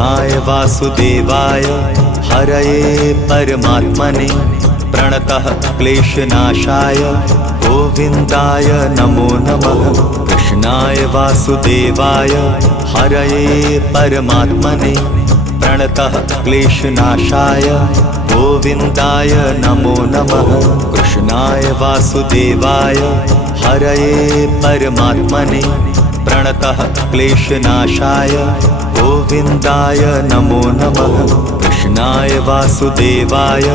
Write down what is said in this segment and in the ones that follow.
वासुदेवाय हरये परमात्मने प्रणतः क्लेशनाशाय गोविन्दाय नमो नमः। कृष्णाय वासुदेवाय हरये परमात्मने प्रणतः क्लेशनाशाय गोविन्दाय नमो नमः। कृष्णाय वासुदेवाय हरये परमात्मने प्रणतः क्लेशनाशाय गोविन्दाय नमो नमः। कृष्णाय वासुदेवाय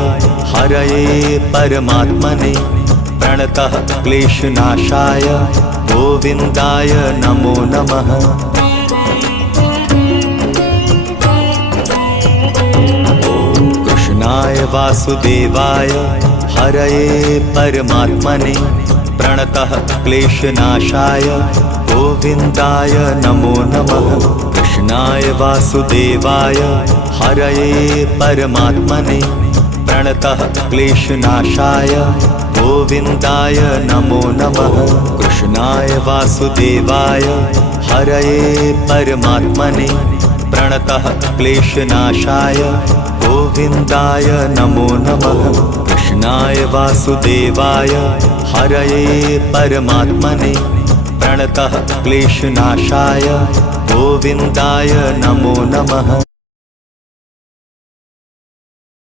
हरये परमात्मने प्रणतः क्लेशनाशाय गोविन्दाय नमो नमः। कृष्णाय वासुदेवाय हरये परमात्मने प्रणतः क्लेशनाशाय गोविन्दाय नमो नमः। कृष्णाय वासुदेवाय हरये परमात्मने प्रणतः क्लेशनाशाय गोविन्दाय नमो नमः। कृष्णाय वासुदेवाय हरये परमात्मने प्रणतः क्लेशनाशाय गोविन्दाय नमो नमः। कृष्णाय वासुदेवाय हरये परमात्मने प्रणतः क्लेशनाशाय गोविन्दाय नमो नमः।